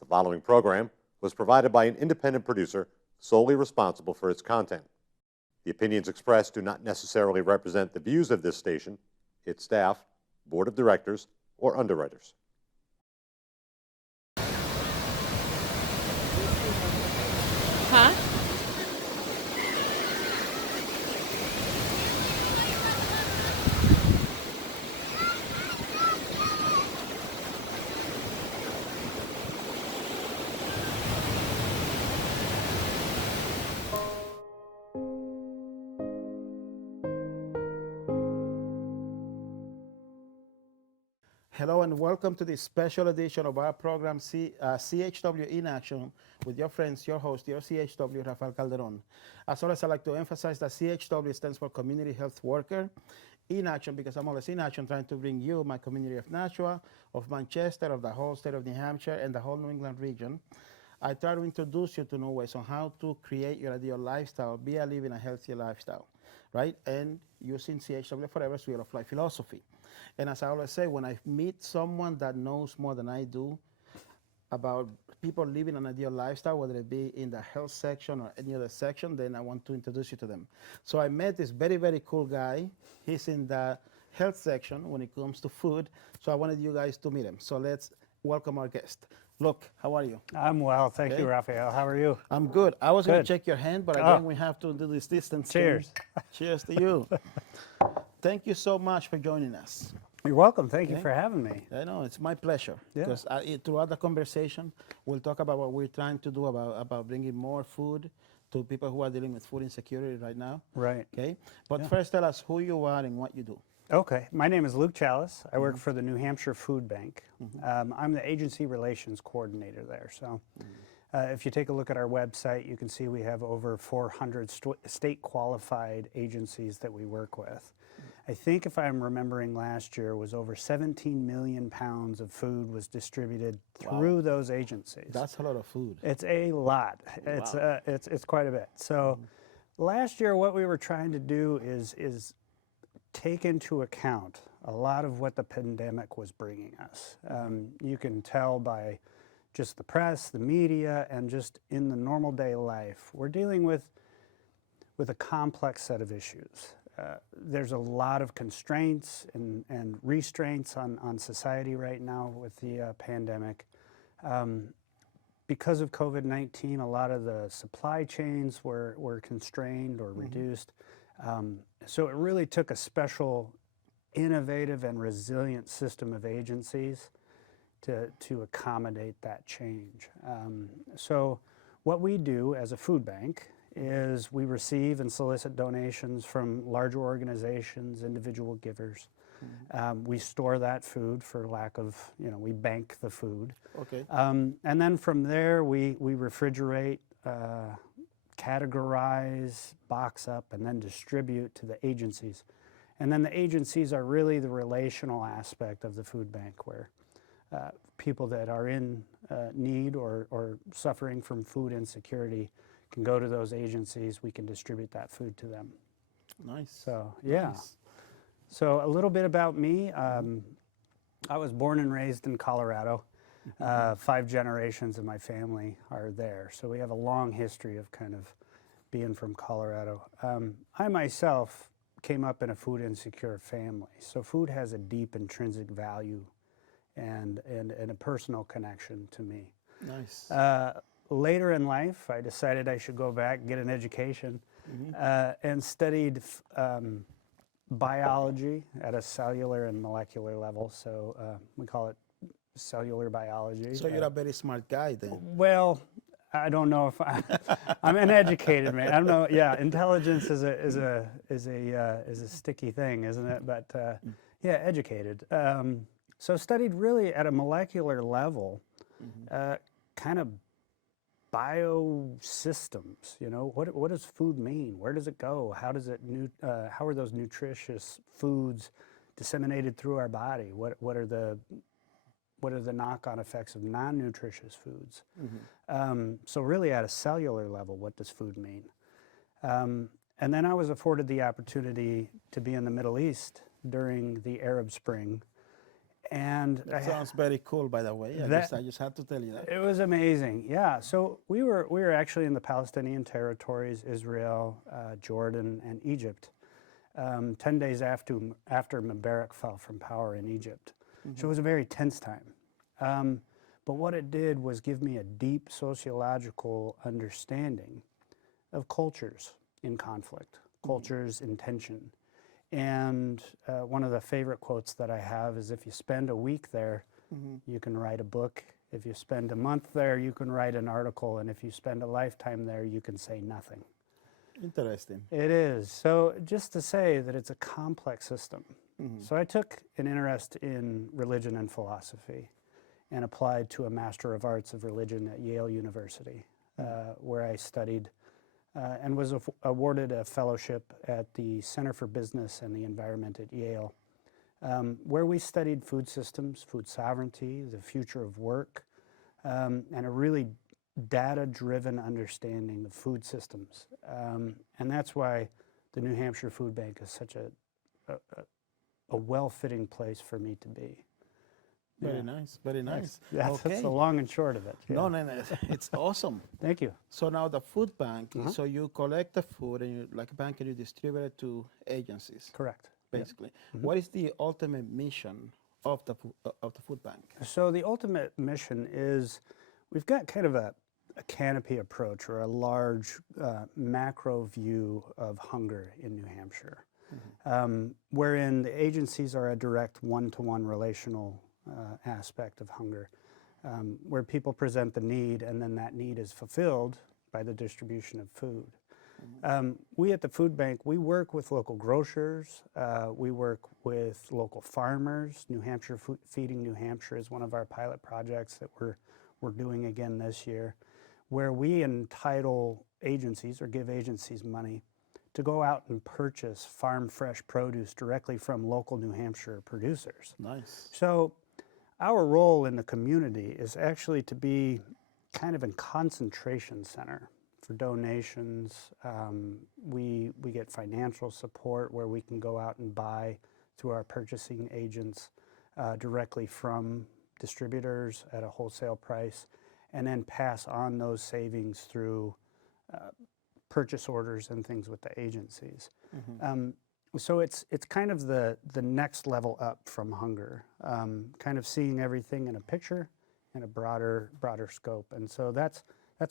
The following program was provided by an independent producer solely responsible for its content. The opinions expressed do not necessarily represent the views of this station, its staff, board of directors, or underwriters. Huh? Hello and welcome to this special edition of our program CHW in Action with your friends, your host, your CHW, Rafael Calderon. As always, I'd like to emphasize that CHW stands for Community Health Worker in Action, because I'm always in action trying to bring you my community of Nashua, of Manchester, of the whole state of New Hampshire, and the whole New England region. I try to introduce you to new ways on how to create your ideal lifestyle, living a healthy lifestyle, right? And using CHW Forever's Wheel of Life philosophy. And as I always say, when I meet someone that knows more than I do about people living an ideal lifestyle, whether it be in the health section or any other section, then I want to introduce you to them. So I met this very, very cool guy. He's in the health section when it comes to food. So I wanted you guys to meet him. So let's welcome our guest. Luke, how are you? I'm well, thank you, Rafael. How are you? I'm good. I was going to Good. check your hand, but again, we have to do this distance. Cheers. Cheers to you. Thank you so much for joining us. You're welcome. Thank you for having me. I know, it's my pleasure. Yeah. Because throughout the conversation, we'll talk about what we're trying to do about bringing more food to people who are dealing with food insecurity right now. Right. Okay. But first, tell us who you are and what you do. Okay. My name is Luke Challis. I work for the New Hampshire Food Bank. I'm the agency relations coordinator there. So if you take a look at our website, you can see we have over 400 state qualified agencies that we work with. I think if I'm remembering last year was over 17 million pounds of food was distributed through those agencies. That's a lot of food. It's a lot. Wow. It's quite a bit. So last year what we were trying to do is take into account a lot of what the pandemic was bringing us. You can tell by just the press, the media, and just in the normal day life, we're dealing with a complex set of issues. There's a lot of constraints and restraints on society right now with the pandemic. Because of COVID-19, a lot of the supply chains were constrained or reduced. So it really took a special, innovative and resilient system of agencies to accommodate that change. So what we do as a food bank is we receive and solicit donations from larger organizations, individual givers. We store that food for lack of, we bank the food. Okay. And then from there, we refrigerate, categorize, box up, and then distribute to the agencies. And then the agencies are really the relational aspect of the food bank, where people that are in need or suffering from food insecurity can go to those agencies. We can distribute that food to them. Nice. So yeah. Nice. So a little bit about me. I was born and raised in Colorado. 5 generations of my family are there. So we have a long history of kind of being from Colorado. I myself came up in a food insecure family. So food has a deep intrinsic value and a personal connection to me. Nice. Later in life, I decided I should go back and get an education and studied biology at a cellular and molecular level. So we call it cellular biology. So you're a very smart guy then. Well, I don't know if I'm an educated man. I don't know. Yeah, intelligence is a sticky thing, isn't it? But yeah, educated. So studied really at a molecular level, kind of biosystems. What does food mean? Where does it go? How are those nutritious foods disseminated through our body? What are the knock-on effects of non-nutritious foods? So really at a cellular level, what does food mean? And then I was afforded the opportunity to be in the Middle East during the Arab Spring And That sounds very cool, by the way. I just had to tell you that. it was amazing. Yeah. So we were actually in the Palestinian territories, Israel, Jordan, and Egypt, 10 days after Mubarak fell from power in Egypt. So it was a very tense time. But what it did was give me a deep sociological understanding of cultures in conflict, cultures in tension. And one of the favorite quotes that I have is, if you spend a week there, you can write a book. If you spend a month there, you can write an article. And if you spend a lifetime there, you can say nothing. Interesting. It is. So just to say that it's a complex system. So I took an interest in religion and philosophy and applied to a Master of Arts of Religion at Yale University, where I studied and was awarded a fellowship at the Center for Business and the Environment at Yale, where we studied food systems, food sovereignty, the future of work, and a really data-driven understanding of food systems. And that's why the New Hampshire Food Bank is such a well-fitting place for me to be. Very nice, very nice. That's the long and short of it. No, it's awesome. Thank you. So now the food bank, so you collect the food and you, like a bank, and you distribute it to agencies. Correct. Basically. What is the ultimate mission of the food bank? So the ultimate mission is, we've got kind of a canopy approach, or a large macro view of hunger in New Hampshire, wherein the agencies are a direct one-to-one relational aspect of hunger, where people present the need, and then that need is fulfilled by the distribution of food. We at the food bank, we work with local grocers, we work with local farmers. New Hampshire Feeding New Hampshire is one of our pilot projects that we're doing again this year, where we entitle agencies, or give agencies money, to go out and purchase farm fresh produce directly from local New Hampshire producers. Nice. So our role in the community is actually to be kind of a concentration center for donations. We get financial support where we can go out and buy through our purchasing agents directly from distributors at a wholesale price, and then pass on those savings through purchase orders and things with the agencies. So it's kind of the next level up from hunger, kind of seeing everything in a picture in a broader scope. And so that's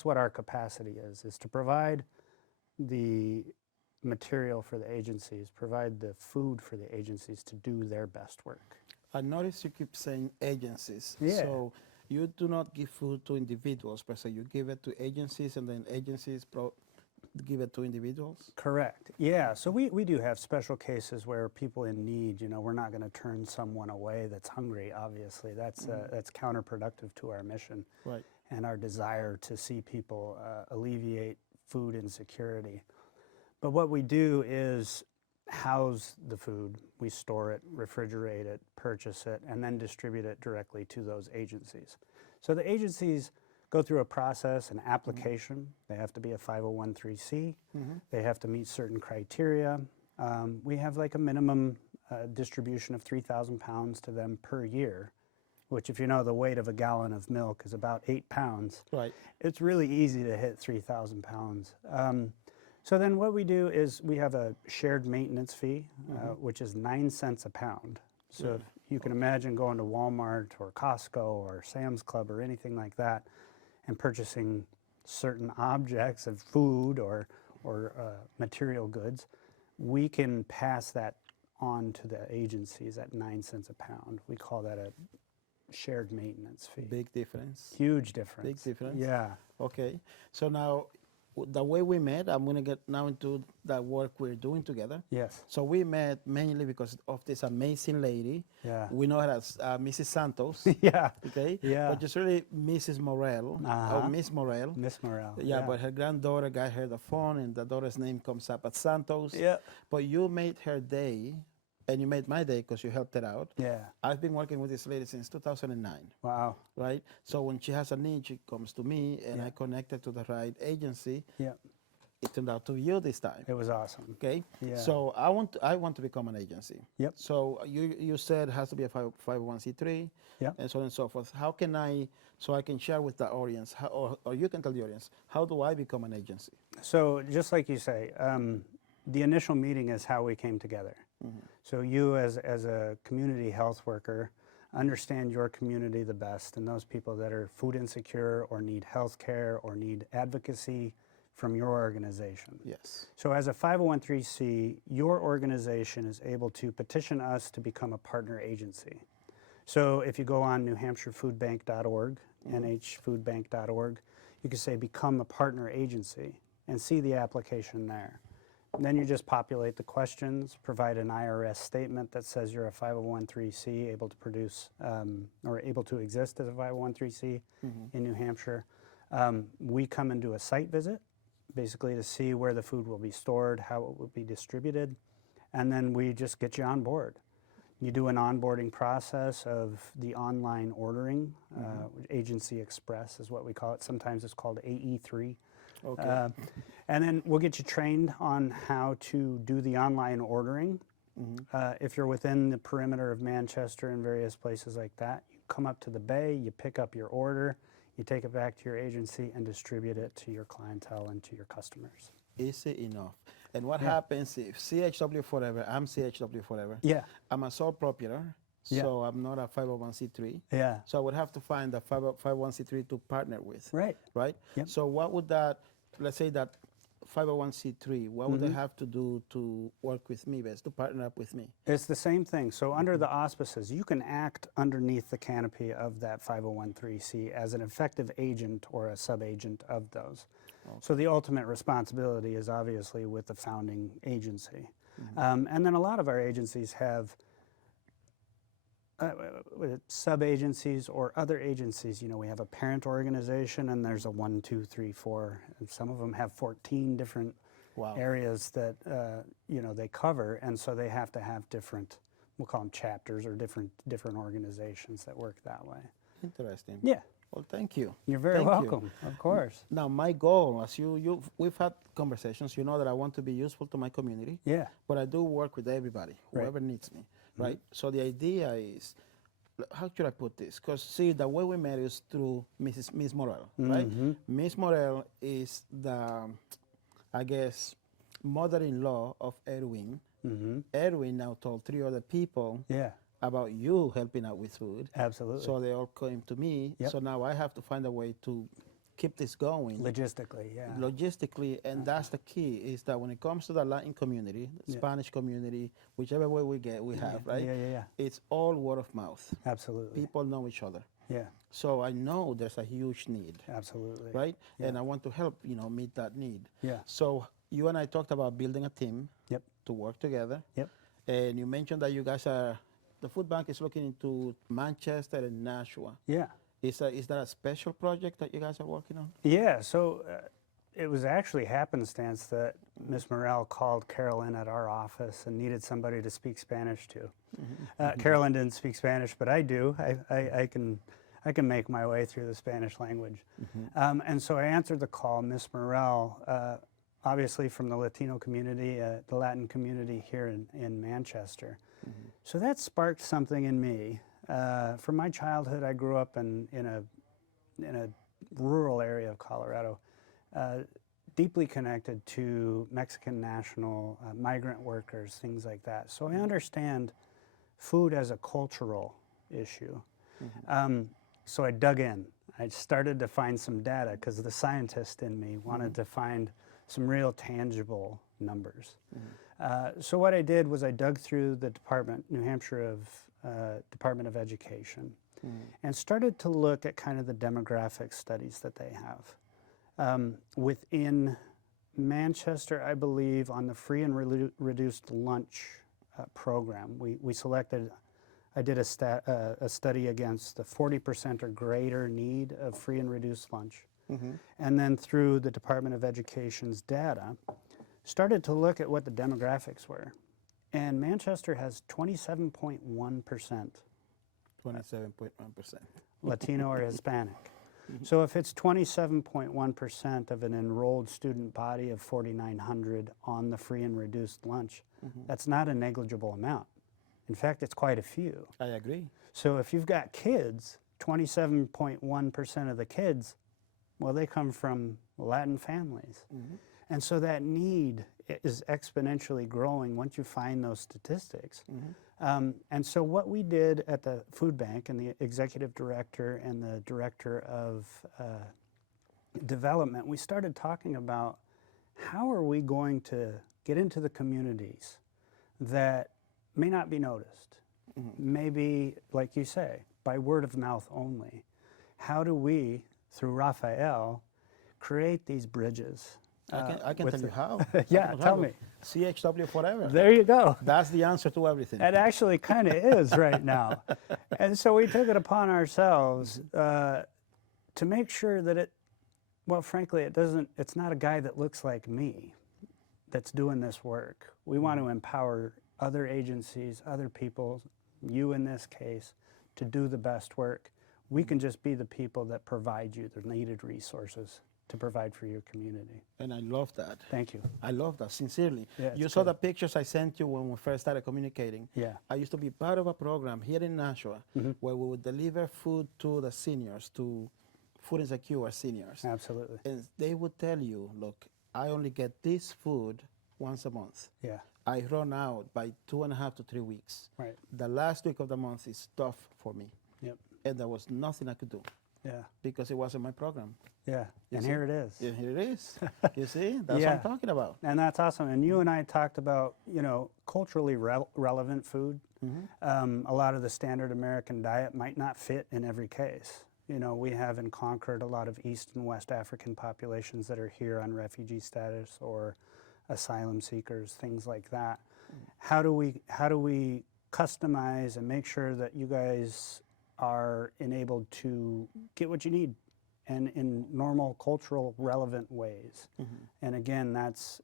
what our capacity is to provide the material for the agencies, provide the food for the agencies to do their best work. I notice you keep saying agencies. Yeah. So you do not give food to individuals per se. You give it to agencies, and then agencies give it to individuals? Correct. Yeah. So we do have special cases where people in need, we're not going to turn someone away that's hungry, obviously. That's counterproductive to our mission. Right. And our desire to see people alleviate food insecurity. But what we do is house the food. We store it, refrigerate it, purchase it, and then distribute it directly to those agencies. So the agencies go through a process, an application. They have to be a 501(c)(3). They have to meet certain criteria. We have like a minimum distribution of 3,000 pounds to them per year, which, if you know, the weight of a gallon of milk is about 8 pounds. Right. It's really easy to hit 3,000 pounds. So then what we do is we have a shared maintenance fee, which is 9 cents a pound. So if you can imagine going to Walmart or Costco or Sam's Club or anything like that and purchasing certain objects of food or material goods, we can pass that on to the agencies at 9 cents a pound. We call that a shared maintenance fee. Big difference. Huge difference. Big difference. Yeah. Okay. So now, the way we met, I'm going to get now into the work we're doing together. Yes. So we met mainly because of this amazing lady. Yeah. We know her as Mrs. Santos. Yeah. Okay. Yeah. But it's really Mrs. Morel, or Miss Morel. Miss Morel. Yeah, but her granddaughter got her the phone, and the daughter's name comes up as Santos. Yeah. But you made her day, and you made my day because you helped her out. Yeah. I've been working with this lady since 2009. Wow. Right? So when she has a need, she comes to me, and I connect her to the right agency. Yeah. it turned out to be you this time. It was awesome. Okay. Yeah. So I want to become an agency. Yep. So you said it has to be a 501c3. Yep. And so on and so forth. How can I, so I can share with the audience, or you can tell the audience, how do I become an agency? So just like you say, the initial meeting is how we came together. So you as a community health worker understand your community the best, and those people that are food insecure or need health care or need advocacy from your organization. Yes. So as a 501c, your organization is able to petition us to become a partner agency. So if you go on newhampshirefoodbank.org, nhfoodbank.org, you can say become a partner agency and see the application there. And then you just populate the questions, provide an IRS statement that says you're a 501c able to produce or able to exist as a 501c in New Hampshire. We come and do a site visit, basically to see where the food will be stored, how it will be distributed, and then we just get you on board. You do an onboarding process of the online ordering. Agency Express is what we call it. Sometimes it's called AE3. Okay. And then we'll get you trained on how to do the online ordering. If you're within the perimeter of Manchester and various places like that, you come up to the bay, you pick up your order, you take it back to your agency and distribute it to your clientele and to your customers. Easy enough. And what happens if CHW Forever, I'm CHW Forever. Yeah. I'm a sole proprietor, so I'm not a 501c3. Yeah. So I would have to find a 501c3 to partner with. Right. Right? Yep. So what would that, let's say that 501c3, what would they have to do to work with me best, to partner up with me? It's the same thing. So under the auspices, you can act underneath the canopy of that 501c as an effective agent or a sub-agent of those. So the ultimate responsibility is obviously with the founding agency. And then a lot of our agencies have sub-agencies or other agencies. You know, we have a parent organization and there's a 1, 2, 3, 4. And some of them have 14 different areas that, you know, they cover. And so they have to have different, we'll call them chapters or different organizations that work that way. Interesting. Yeah. Well, thank you. You're very Thank you. welcome, of course. Now, my goal, as we've had conversations, you know that I want to be useful to my community. Yeah. But I do work with everybody, whoever needs me, right? So the idea is, how should I put this? Because see, the way we met is through Miss Morel, right? Miss Morel is the, I guess, mother-in-law of Edwin. Edwin now told 3 other people about you helping out with food. Absolutely. So they all came to me. So now I have to find a way to keep this going. Logistically, yeah. Logistically, and that's the key, is that when it comes to the Latin community, the Spanish community, whichever way we have, right? Yeah. It's all word of mouth. Absolutely. People know each other. Yeah. So I know there's a huge need. Absolutely. Right? Yeah. And I want to help, meet that need. Yeah. So you and I talked about building a team to work together. Yep. And you mentioned that you guys the food bank is looking into Manchester and Nashua. Yeah. Is that a special project that you guys are working on? Yeah, so it was actually happenstance that Miss Morel called Carolyn at our office and needed somebody to speak Spanish to. Carolyn didn't speak Spanish, but I do. I can make my way through the Spanish language. And so I answered the call. Miss Morel, obviously from the Latino community, the Latin community here in Manchester. So that sparked something in me. From my childhood, I grew up in a rural area of Colorado, deeply connected to Mexican national migrant workers, things like that. So I understand food as a cultural issue. So I dug in. I started to find some data because the scientist in me wanted to find some real tangible numbers. So what I did was I dug through the department, New Hampshire Department of Education, and started to look at kind of the demographic studies that they have. Within Manchester, I believe, on the free and reduced lunch program, we selected, I did a study against the 40% or greater need of free and reduced lunch. And then through the Department of Education's data, started to look at what the demographics were. And Manchester has 27.1% 27.1%. Latino or Hispanic. So if it's 27.1% of an enrolled student body of 4,900 on the free and reduced lunch, that's not a negligible amount. In fact, it's quite a few. I agree. So if you've got kids, 27.1% of the kids, well, they come from Latin families. And so that need is exponentially growing once you find those statistics. And so what we did at the food bank, and the executive director and the director of development, we started talking about how are we going to get into the communities that may not be noticed, maybe, like you say, by word of mouth only. How do we, through Rafael, create these bridges? I can tell you how. Yeah, tell me. CHW forever. There you go. That's the answer to everything. It actually kind of is right now. And so we took it upon ourselves to make sure that it, well, frankly, it's not a guy that looks like me that's doing this work. We want to empower other agencies, other people, you in this case, to do the best work. We can just be the people that provide you the needed resources to provide for your community. And I love that. Thank you. I love that, sincerely. Yeah, You it's saw good. the pictures I sent you when we first started communicating. Yeah. I used to be part of a program here in Nashua where we would deliver food to the seniors, to food insecure seniors. Absolutely. And they would tell you, look, I only get this food once a month. Yeah. I run out by 2.5 to 3 weeks. Right. The last week of the month is tough for me. Yep. And there was nothing I could do Yeah. because it wasn't my program. Yeah. You And see? here it is. Yeah, here it is. You see? That's what Yeah. I'm talking about. And that's awesome. And you and I talked about, culturally relevant food. A lot of the standard American diet might not fit in every case. We have in Concord a lot of East and West African populations that are here on refugee status or asylum seekers, things like that. How do we customize and make sure that you guys are enabled to get what you need and in normal cultural relevant ways? And again, that's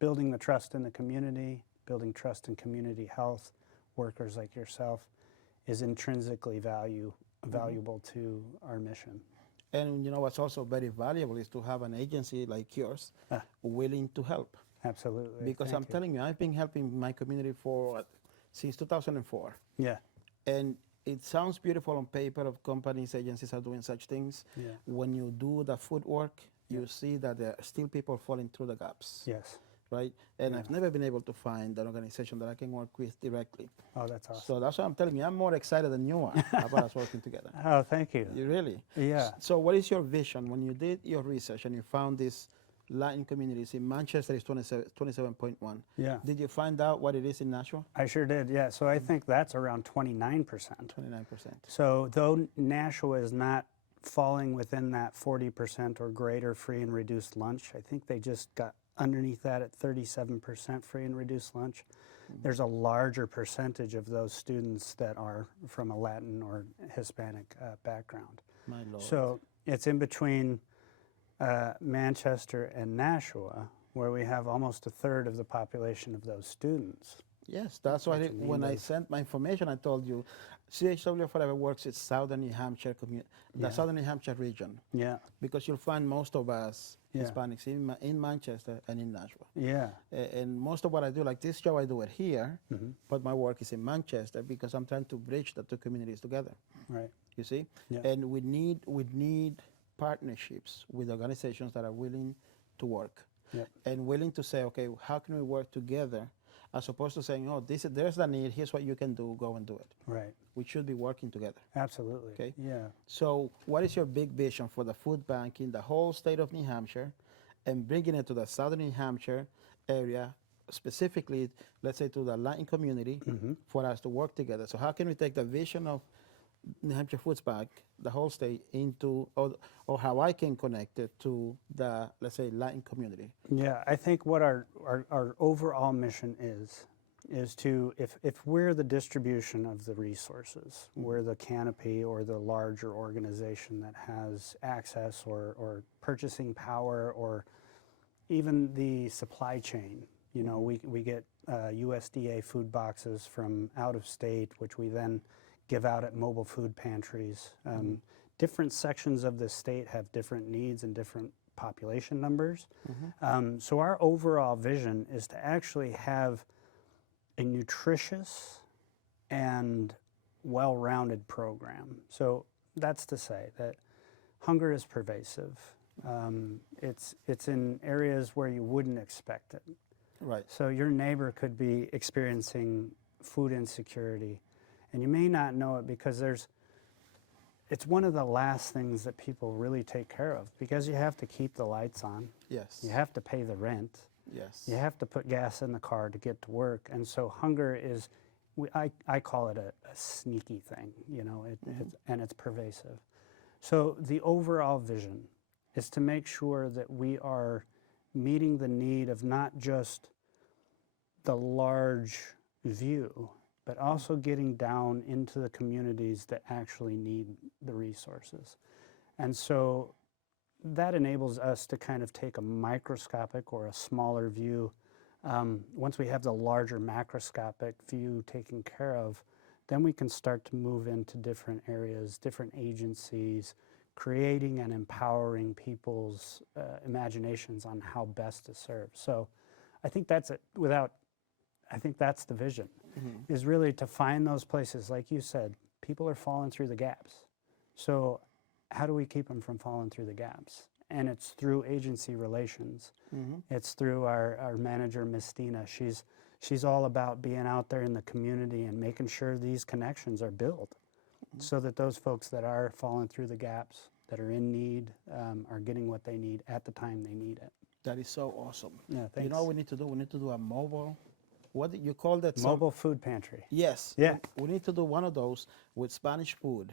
building the trust in the community, building trust in community health. Workers like yourself is intrinsically valuable to our mission. And what's also very valuable is to have an agency like yours willing to help. Absolutely. Because Thank I'm you. telling you, I've been helping my community since 2004. Yeah. And it sounds beautiful on paper of companies, agencies are doing such things. Yeah. When you do the food work, you see that there are still people falling through the gaps. Yes. Right? And I've never been able to find an organization that I can work with directly. Oh, that's awesome. So that's what I'm telling you. I'm more excited than you are about us working together. Oh, thank you. You really? Yeah. So what is your vision when you did your research and you found these Latin communities in Manchester is 27.1? Yeah. Did you find out what it is in Nashua? I sure did. Yeah. So I think that's around 29%. 29%. So though Nashua is not falling within that 40% or greater free and reduced lunch, I think they just got underneath that at 37% free and reduced lunch. There's a larger percentage of those students that are from a Latin or Hispanic background. My Lord. So it's in between Manchester and Nashua, where we have almost a third of the population of those students. Yes, that's why when I sent my information, I told you CHW Forever works in Southern New Hampshire the Southern New Hampshire region. Yeah. Because you'll find most of us Yeah. Hispanics in Manchester and in Nashua. Yeah. And most of what I do, like this job, I do it here, but my work is in Manchester because I'm trying to bridge the two communities together. Right. You see? Yeah. And we need partnerships with organizations that are willing to work Yep. and willing to say, okay, how can we work together, as opposed to saying, oh, there's the need, here's what you can do, go and do it. Right. We should be working together. Absolutely. Okay. Yeah. So what is your big vision for the food bank in the whole state of New Hampshire and bringing it to the Southern New Hampshire area, specifically, let's say to the Latin community, for us to work together? So how can we take the vision of New Hampshire Foods Bank, the whole state, into, or how I can connect it to the, let's say, Latin community? Yeah, I think what our overall mission is to, if we're the distribution of the resources, we're the canopy or the larger organization that has access or purchasing power or even the supply chain. We get USDA food boxes from out of state, which we then give out at mobile food pantries different sections of the state have different needs and different population numbers. So our overall vision is to actually have a nutritious and well-rounded program. So that's to say that hunger is pervasive. It's in areas where you wouldn't expect it. Right. So your neighbor could be experiencing food insecurity, and you may not know it because it's one of the last things that people really take care of, because you have to keep the lights on, Yes. you have to pay the rent, Yes. you have to put gas in the car to get to work, and so hunger is, I call it a sneaky thing, you know, and it's pervasive. So the overall vision is to make sure that we are meeting the need of not just the large view, but also getting down into the communities that actually need the resources. And so that enables us to kind of take a microscopic or a smaller view. Once we have the larger macroscopic view taken care of, then we can start to move into different areas, different agencies, creating and empowering people's imaginations on how best to serve. So I think that's it. I think that's the vision, is really to find those places. Like you said, people are falling through the gaps. So how do we keep them from falling through the gaps? And it's through agency relations. It's through our manager, Miss Stina. She's all about being out there in the community and making sure these connections are built so that those folks that are falling through the gaps, that are in need, are getting what they need at the time they need it. That is so awesome. Yeah, You know what we need to do? We need to do a mobile, what did you call that? Mobile food pantry. Yes. Yeah. We need to do one of those with Spanish food.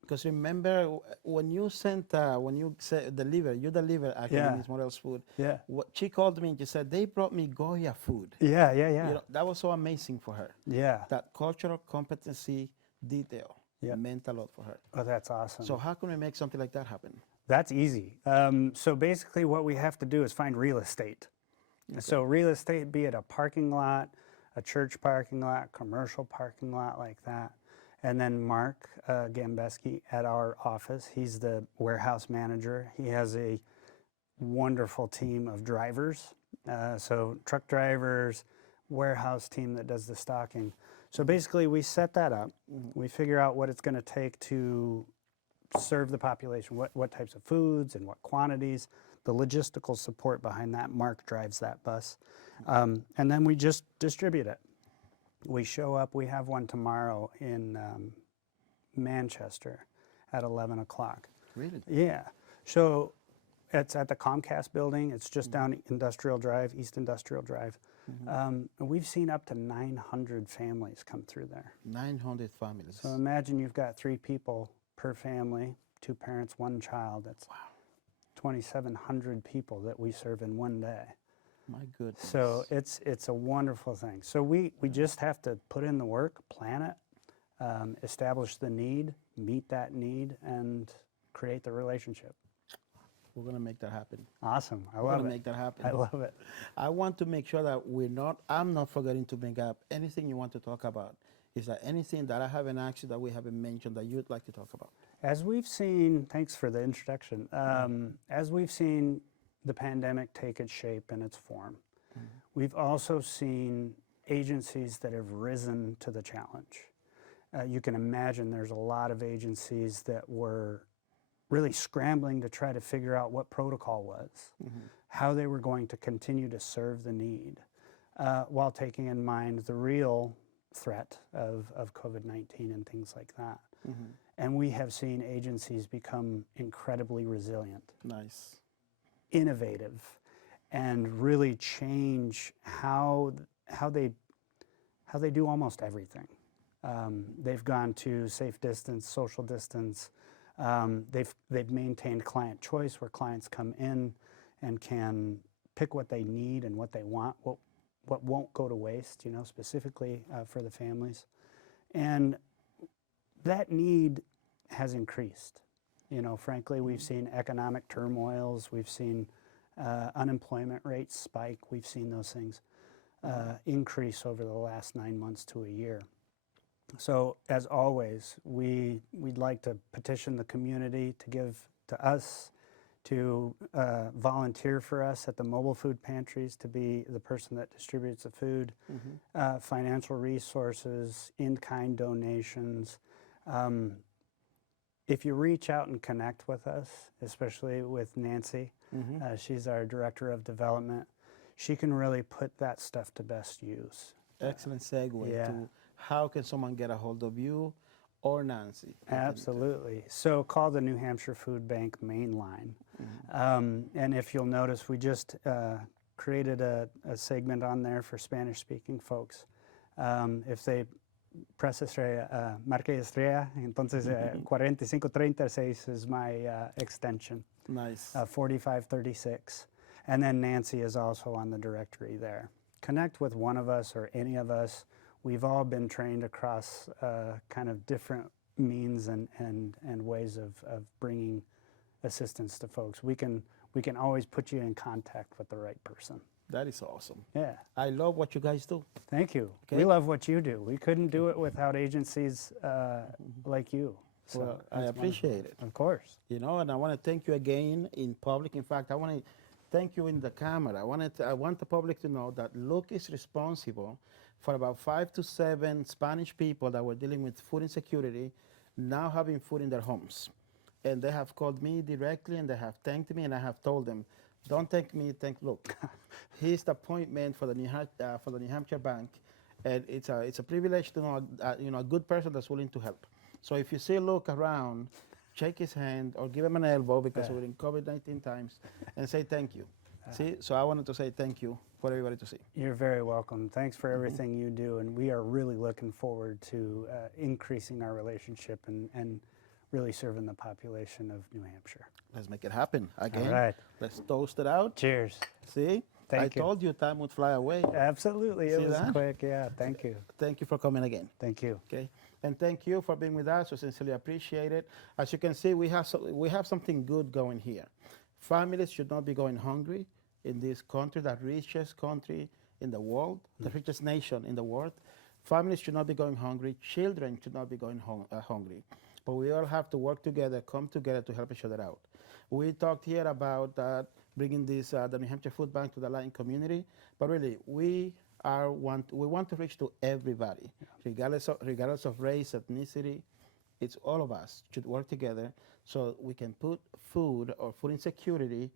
Because remember, when you sent, when you said deliver, you deliver actually Yeah. Miss Morel's food. Yeah. What she called me and she said, they brought me Goya food. Yeah. You know, that was so amazing for her. Yeah. That cultural competency detail Yeah. meant a lot for her. Oh, that's awesome. So how can we make something like that happen? That's easy. So basically what we have to do is find real estate. So real estate, be it a parking lot, a church parking lot, commercial parking lot like that. And then Mark Gambeski at our office, he's the warehouse manager. He has a wonderful team of drivers. So truck drivers, warehouse team that does the stocking. So basically we set that up. We figure out what it's going to take to serve the population, what types of foods and what quantities, the logistical support behind that. Mark drives that bus. And then we just distribute it. We show up, we have one tomorrow in Manchester at 11 o'clock. Really? Yeah. So it's at the Comcast building. It's just down Industrial Drive, East Industrial Drive. And we've seen up to 900 families come through there. 900 families. So imagine you've got 3 people per family, 2 parents, 1 child. That's 2,700 people that we serve in one day. My goodness. So it's a wonderful thing. So we just have to put in the work, plan it, establish the need, meet that need, and create the relationship. We're going to make that happen. Awesome. I We're love going to it. make that happen. I love it. I want to make sure that I'm not forgetting to bring up anything you want to talk about. Is there anything that I haven't asked you that we haven't mentioned that you'd like to talk about? As we've seen, thanks for the introduction. As we've seen the pandemic take its shape and its form, we've also seen agencies that have risen to the challenge. You can imagine there's a lot of agencies that were really scrambling to try to figure out what protocol was, how they were going to continue to serve the need, while taking in mind the real threat of COVID-19 and things like that. And we have seen agencies become incredibly resilient, Nice. innovative, and really change how they do almost everything. They've gone to safe distance, social distance. They've maintained client choice, where clients come in and can pick what they need and what they want, what won't go to waste, you know, specifically for the families. And that need has increased. You know, frankly, we've seen economic turmoils, we've seen unemployment rates spike, we've seen those things increase over the last 9 months to a year. So as always, we'd like to petition the community to give to us, to volunteer for us at the mobile food pantries, to be the person that distributes the food, financial resources, in-kind donations. If you reach out and connect with us, especially with Nancy, she's our Director of Development, she can really put that stuff to best use. Excellent segue Yeah. to how can someone get a hold of you or Nancy? Absolutely. So call the New Hampshire Food Bank main line. And if you'll notice, we just created a segment on there for Spanish-speaking folks. If they press estrella, marque estrella, entonces 4536 is my extension. Nice. 4536. And then Nancy is also on the directory there. Connect with one of us or any of us. We've all been trained across kind of different means and ways of bringing assistance to folks. We can always put you in contact with the right person. That is awesome. Yeah. I love what you guys do. Thank you. Okay. We love what you do. We couldn't do it without agencies like you. So Well, I that's appreciate wonderful. it. Of course. You know, and I want to thank you again in public. In fact, I want to thank you in the camera. I want the public to know that Luke is responsible for about 5 to 7 Spanish people that were dealing with food insecurity, now having food in their homes. And they have called me directly and they have thanked me, and I have told them, don't thank me, thank Luke. He's the appointment for the New Hampshire Bank, and it's a privilege to know a good person that's willing to help. So if you see Luke around, shake his hand or give him an elbow, because we're in COVID-19 times, and say thank you. See, so I wanted to say thank you for everybody to see. You're very welcome. Thanks for everything you do, and we are really looking forward to increasing our relationship and really serving the population of New Hampshire. Let's make it happen again. All right. Let's toast it out. Cheers. See, Thank you. I told you time would fly away. Absolutely. It See was that? quick. Yeah. Thank you. Thank you for coming again. Thank you. Okay, and thank you for being with us. We sincerely appreciate it. As you can see, we have something good going here. Families should not be going hungry in this country, the richest country in the world, the richest nation in the world. Families should not be going hungry. Children should not be going hungry. But we all have to work together, come together to help each other out. We talked here about bringing this the New Hampshire Food Bank to the Latin community, but really we want to reach to everybody, regardless of race, ethnicity. It's all of us should work together so we can put food or food insecurity.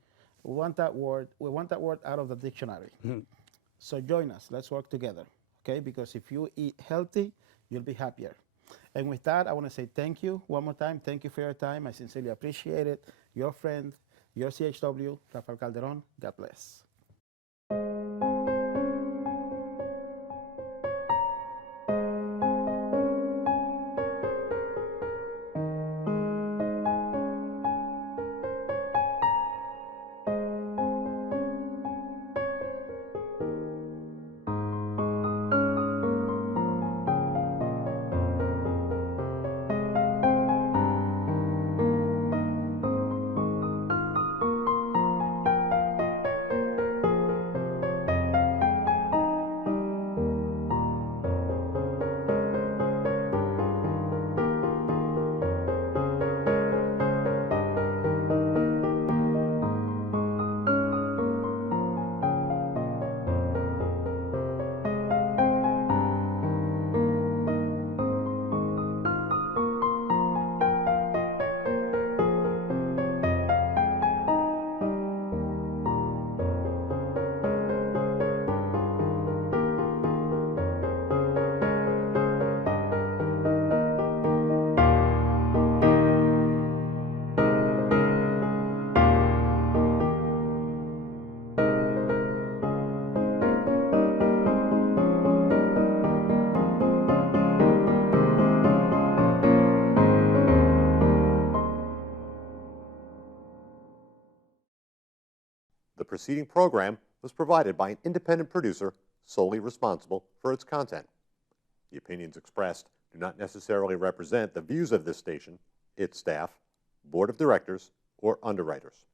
We want that word out of the dictionary. So join us. Let's work together, okay? Because if you eat healthy, you'll be happier. And with that, I want to say thank you one more time. Thank you for your time. I sincerely appreciate it. Your friend, your CHW, Rafael Calderon. God bless. The preceding program was provided by an independent producer solely responsible for its content. The opinions expressed do not necessarily represent the views of this station, its staff, board of directors, or underwriters.